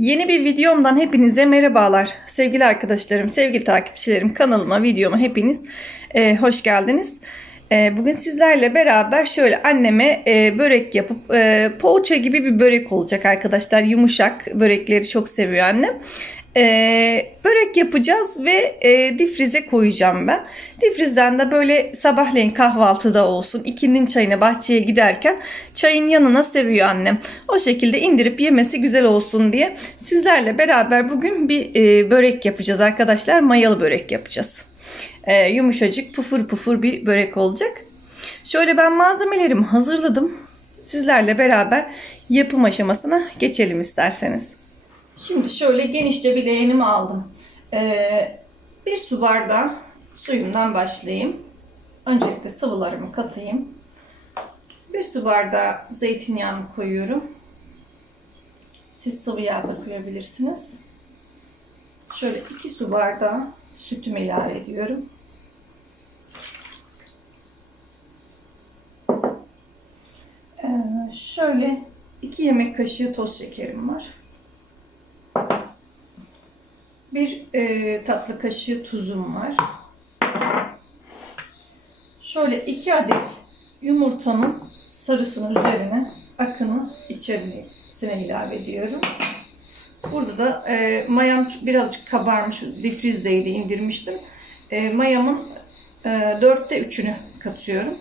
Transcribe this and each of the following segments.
Yeni bir videomdan hepinize merhabalar. Sevgili arkadaşlarım, sevgili takipçilerim kanalıma, videoma hepiniz e, hoş geldiniz. E, bugün sizlerle beraber şöyle anneme e, börek yapıp e, poğaça gibi bir börek olacak arkadaşlar. Yumuşak börekleri çok seviyor annem. E, börek yapacağız ve e, difrize koyacağım ben. Difrizden de böyle sabahleyin kahvaltıda olsun, ikinin çayına bahçeye giderken çayın yanına seviyor annem. O şekilde indirip yemesi güzel olsun diye sizlerle beraber bugün bir e, börek yapacağız arkadaşlar. Mayalı börek yapacağız. E, yumuşacık pufur pufur bir börek olacak. Şöyle ben malzemelerimi hazırladım. Sizlerle beraber yapım aşamasına geçelim isterseniz. Şimdi şöyle genişçe bir leğenimi aldım. Ee, bir su bardağı suyumdan başlayayım. Öncelikle sıvılarımı katayım. Bir su bardağı zeytinyağını koyuyorum. Siz sıvı yağ da koyabilirsiniz. Şöyle iki su bardağı sütümü ilave ediyorum. Ee, şöyle iki yemek kaşığı toz şekerim var. Bir e, tatlı kaşığı tuzum var. Şöyle iki adet yumurtanın sarısının üzerine akını içerisine ilave ediyorum. Burada da e, mayam birazcık kabarmış, difrizdeydi indirmiştim. E, mayamın e, dörtte üçünü katıyorum.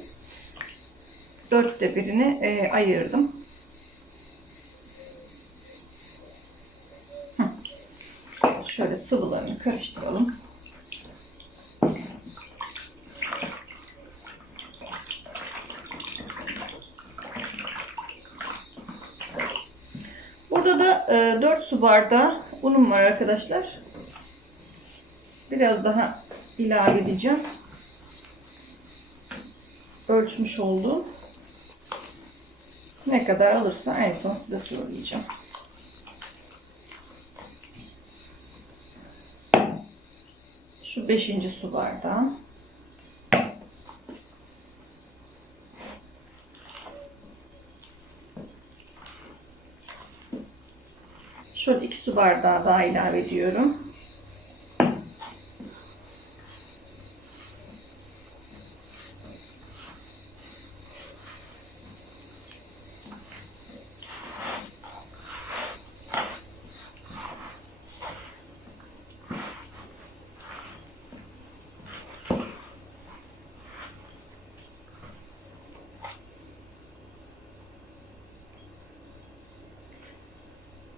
Dörtte birini e, ayırdım. Şöyle sıvılarını karıştıralım. Burada da e, 4 su bardağı unum var arkadaşlar. Biraz daha ilave edeceğim. Ölçmüş olduğum. Ne kadar alırsa en son size söyleyeceğim. Şu beşinci su bardağı. Şöyle iki su bardağı daha ilave ediyorum.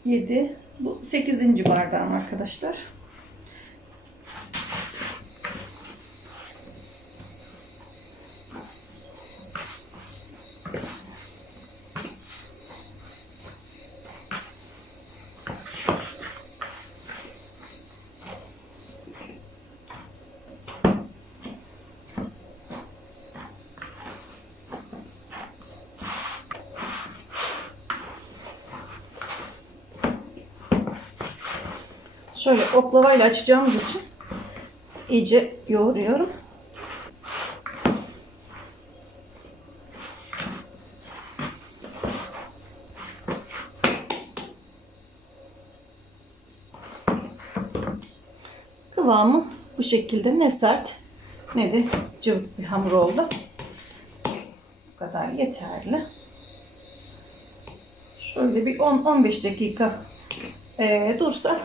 Yedi. Bu sekizinci bardağım arkadaşlar. Şöyle oklavayla açacağımız için iyice yoğuruyorum. Kıvamı bu şekilde ne sert ne de cıvık bir hamur oldu. Bu kadar yeterli. Şöyle bir 10-15 dakika e, dursa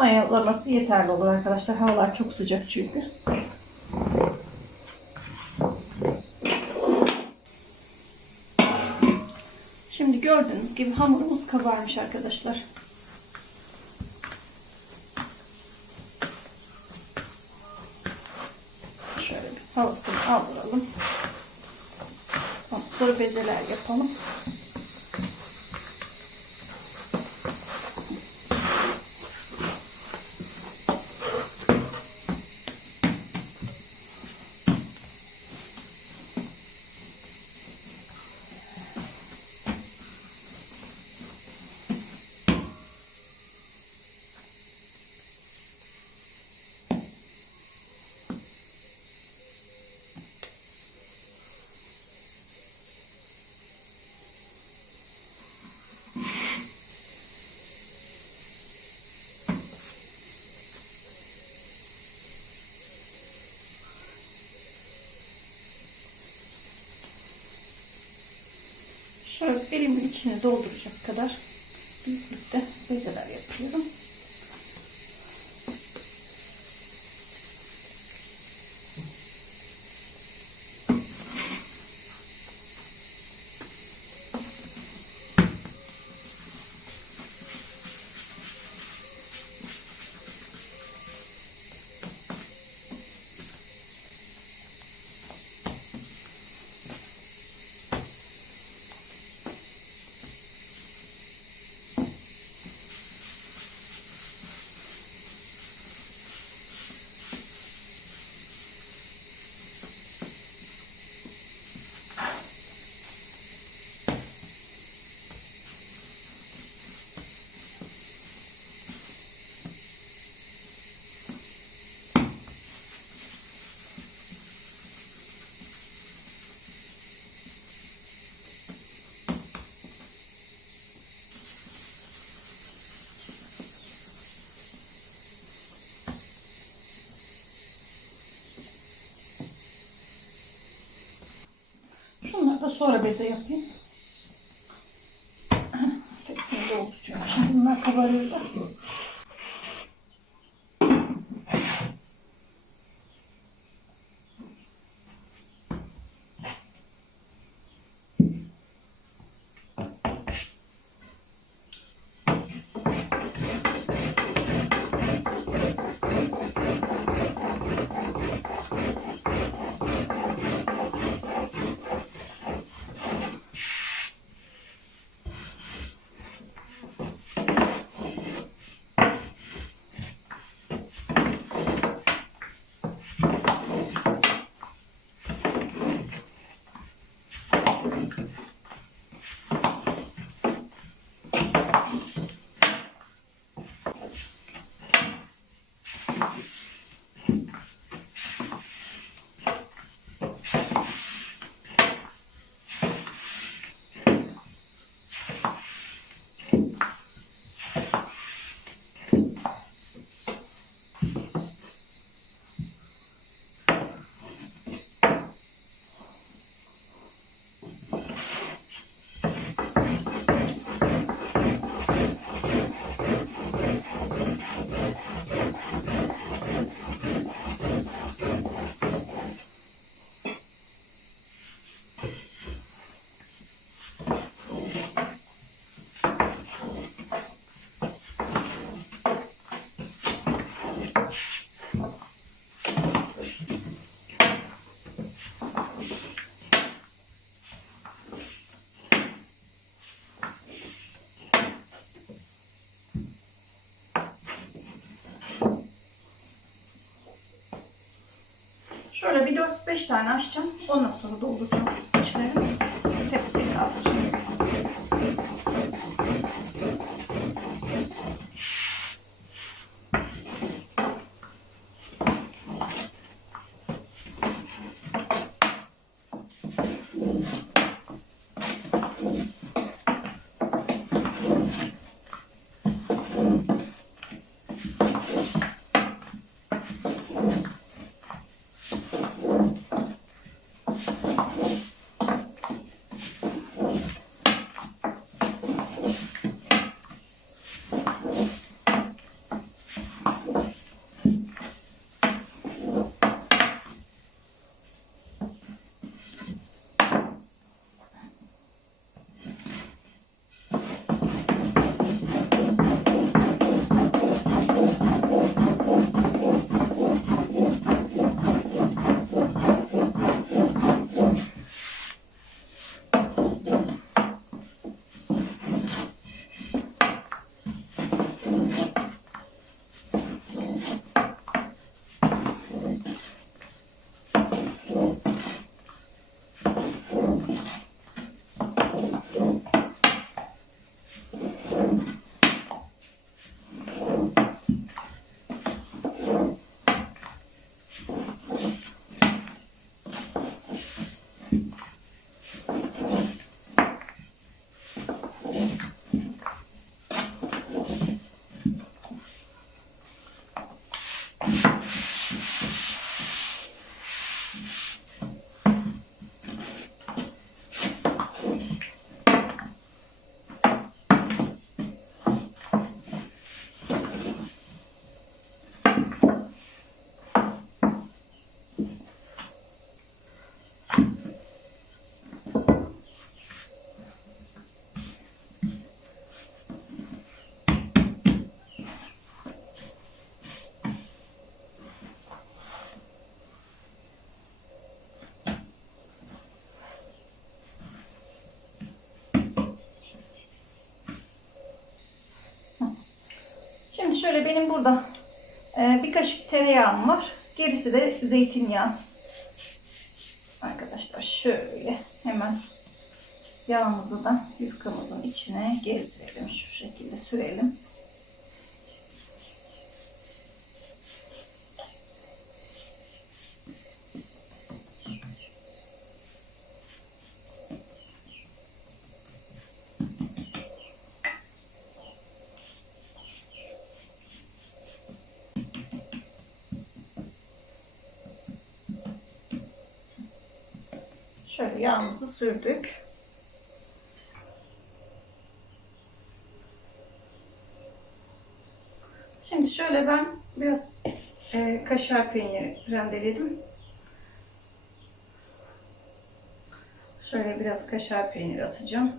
mayalaması yeterli olur arkadaşlar. Havalar çok sıcak çünkü. Şimdi gördüğünüz gibi hamurumuz kabarmış arkadaşlar. Şöyle bir havasını aldıralım. Sonra bezeler yapalım. Elimin içine dolduracak kadar büyüklükte bezeler yapıyorum. Sonra beze yapayım. Hepsini dolduracağım. Şimdi bunlar kabarıyor da. Şöyle bir 4-5 tane açacağım. Ondan sonra dolduracağım içlerini. Şöyle benim burada e, bir kaşık tereyağım var. Gerisi de zeytinyağı. Arkadaşlar şöyle hemen yağımızı da yufkamızın içine gezdirelim. Şu şekilde sürelim. Şöyle yağımızı sürdük. Şimdi şöyle ben biraz e, kaşar peyniri rendeledim. Şöyle biraz kaşar peyniri atacağım.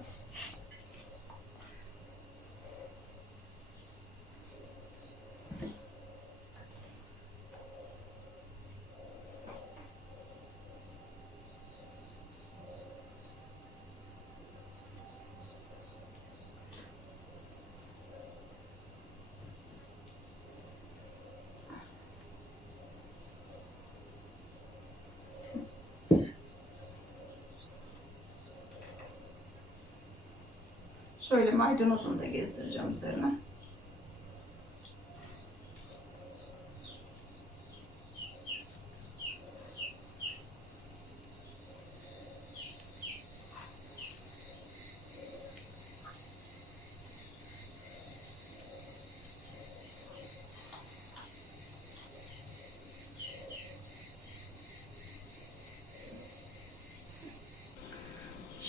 Şöyle maydanozunu da gezdireceğim üzerine.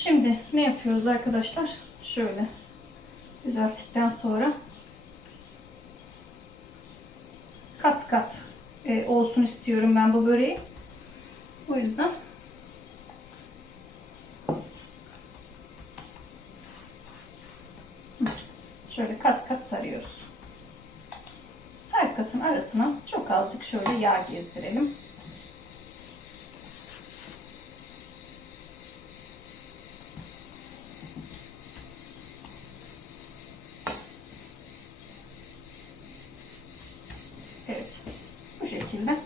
Şimdi ne yapıyoruz arkadaşlar? Şöyle düzelttikten sonra kat kat e, olsun istiyorum ben bu böreği. O yüzden şöyle kat kat sarıyoruz. Her katın arasına çok azıcık şöyle yağ gezdirelim. Evet. Bu şekilde.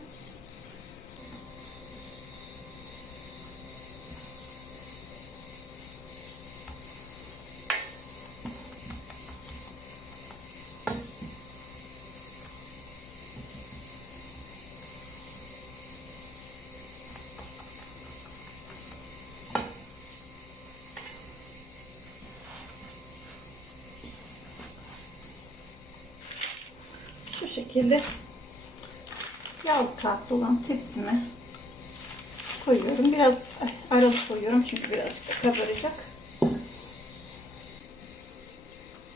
Şu şekilde yağlı kağıtlı olan tepsime koyuyorum. Biraz aralık koyuyorum çünkü birazcık kabaracak.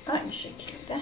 Aynı şekilde.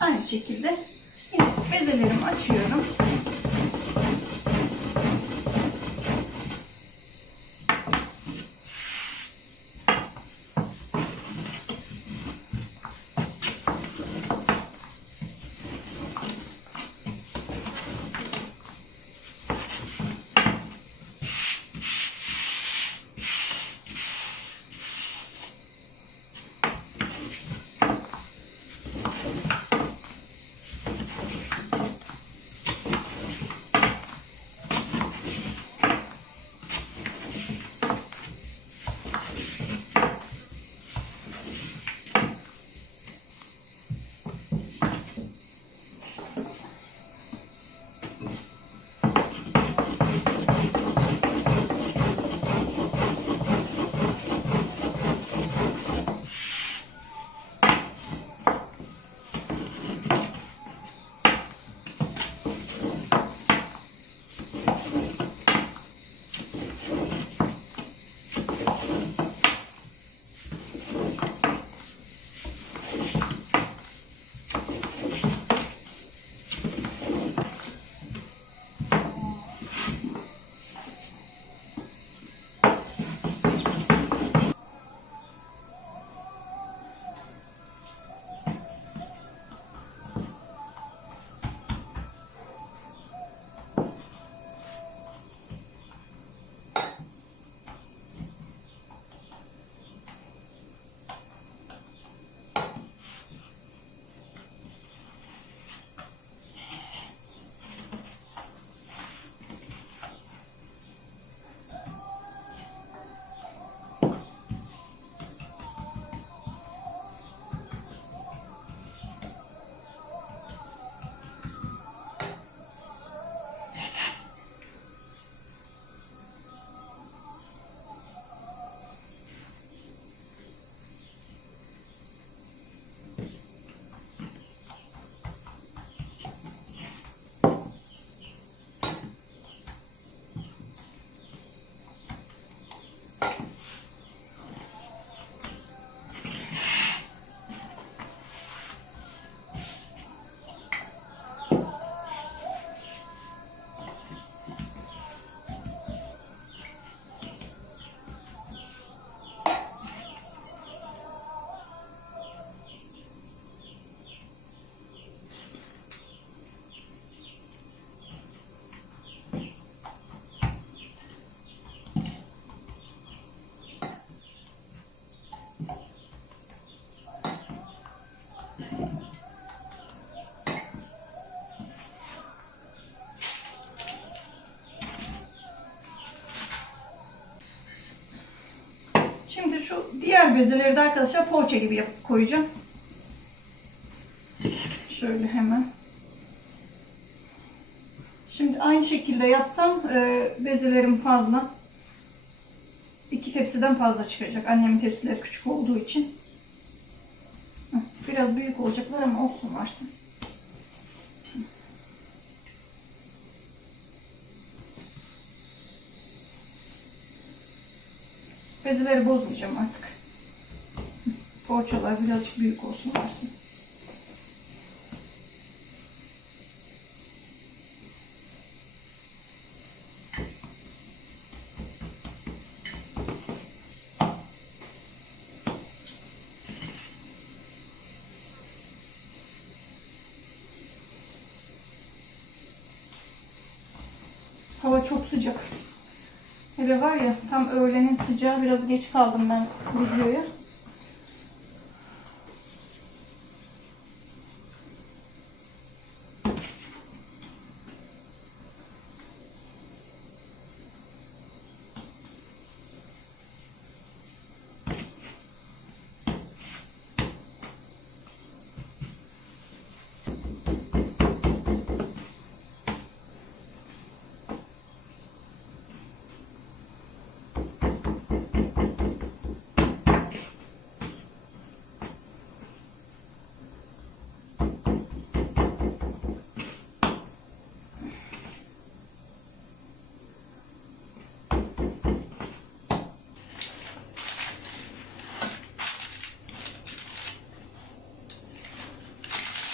Aynı şekilde bezelerimi açıyorum. Diğer bezeleri de arkadaşlar poğaça gibi yapıp koyacağım. Şöyle hemen. Şimdi aynı şekilde yapsam e, bezelerim fazla. İki tepsiden fazla çıkacak. Annemin tepsileri küçük olduğu için. Biraz büyük olacaklar ama olsun varsın. Bezeleri bozmayacağım artık. Poğaçalar birazcık büyük olsun varsın. Hava çok sıcak. Hele var ya tam öğlenin sıcağı biraz geç kaldım ben videoya.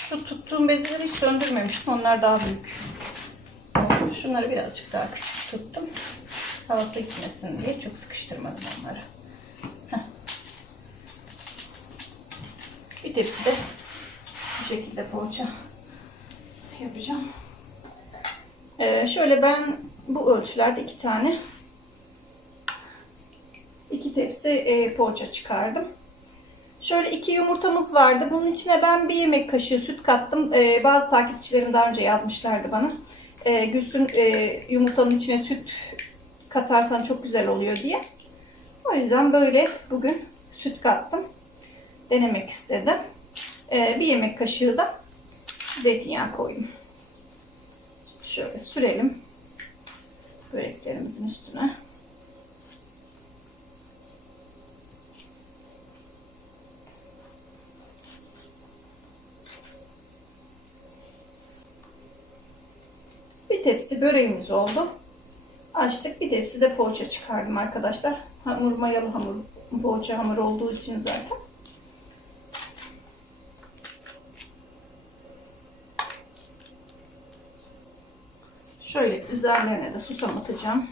Şu tuttuğum bezeleri hiç söndürmemiştim. Onlar daha büyük. Şunları birazcık daha küçük tuttum. Havası gitmesin diye çok sıkıştırmadım onları. Bir tepsi de bu şekilde poğaça yapacağım. Ee, şöyle ben bu ölçülerde iki tane iki tepsi e, poğaça çıkardım. Şöyle iki yumurtamız vardı. Bunun içine ben bir yemek kaşığı süt kattım. Ee, bazı takipçilerim daha önce yazmışlardı bana. Ee, Gülsün e, yumurtanın içine süt katarsan çok güzel oluyor diye. O yüzden böyle bugün süt kattım. Denemek istedim. Ee, bir yemek kaşığı da zeytinyağı koydum. Şöyle sürelim böreklerimizin üstüne. Tepsi böreğimiz oldu. Açtık. Bir tepsi de poğaça çıkardım arkadaşlar. Hamur mayalı hamur. Poğaça hamur olduğu için zaten. Şöyle üzerlerine de susam atacağım.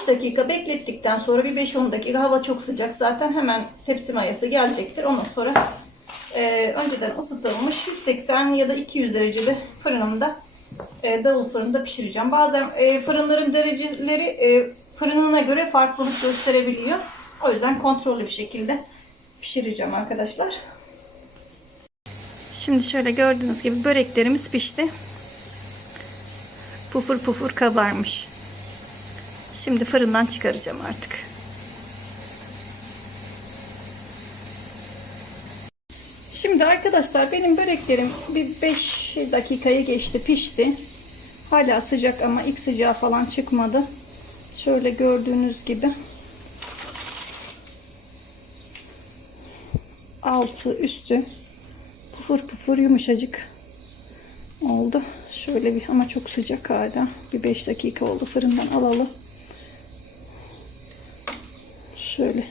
Bir 5 dakika beklettikten sonra bir 5-10 dakika hava çok sıcak zaten hemen tepsi mayası gelecektir. Ondan sonra e, önceden ısıtılmış 180 ya da 200 derecede fırınımda e, davul fırında pişireceğim. Bazen e, fırınların dereceleri e, fırınına göre farklılık gösterebiliyor. O yüzden kontrollü bir şekilde pişireceğim arkadaşlar. Şimdi şöyle gördüğünüz gibi böreklerimiz pişti. Pufur pufur kabarmış. Şimdi fırından çıkaracağım artık. Şimdi arkadaşlar benim böreklerim bir 5 dakikayı geçti pişti. Hala sıcak ama ilk sıcağı falan çıkmadı. Şöyle gördüğünüz gibi. Altı üstü pufur pufur yumuşacık oldu. Şöyle bir ama çok sıcak hala. Bir 5 dakika oldu fırından alalım. Şöyle.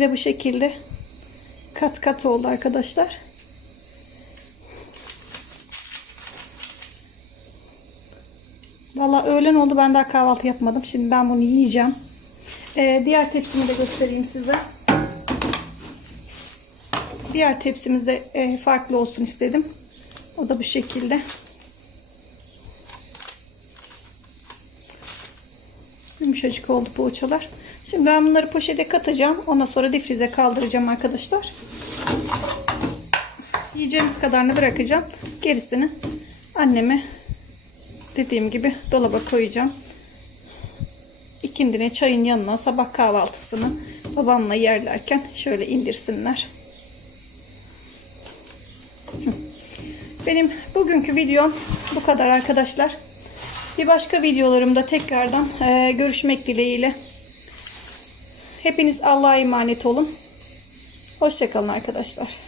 De bu şekilde kat kat oldu arkadaşlar. Valla öğlen oldu ben daha kahvaltı yapmadım. Şimdi ben bunu yiyeceğim. Ee, diğer tepsimi de göstereyim size. Diğer tepsimiz de e, farklı olsun istedim. O da bu şekilde. Yumuşacık oldu poğaçalar. Şimdi ben bunları poşete katacağım. Ondan sonra difrize kaldıracağım arkadaşlar. Yiyeceğimiz kadarını bırakacağım. Gerisini anneme dediğim gibi dolaba koyacağım. İkindine çayın yanına sabah kahvaltısını babamla yerlerken şöyle indirsinler. Benim bugünkü videom bu kadar arkadaşlar. Bir başka videolarımda tekrardan eee, görüşmek dileğiyle. Hepiniz Allah'a emanet olun. Hoşçakalın arkadaşlar.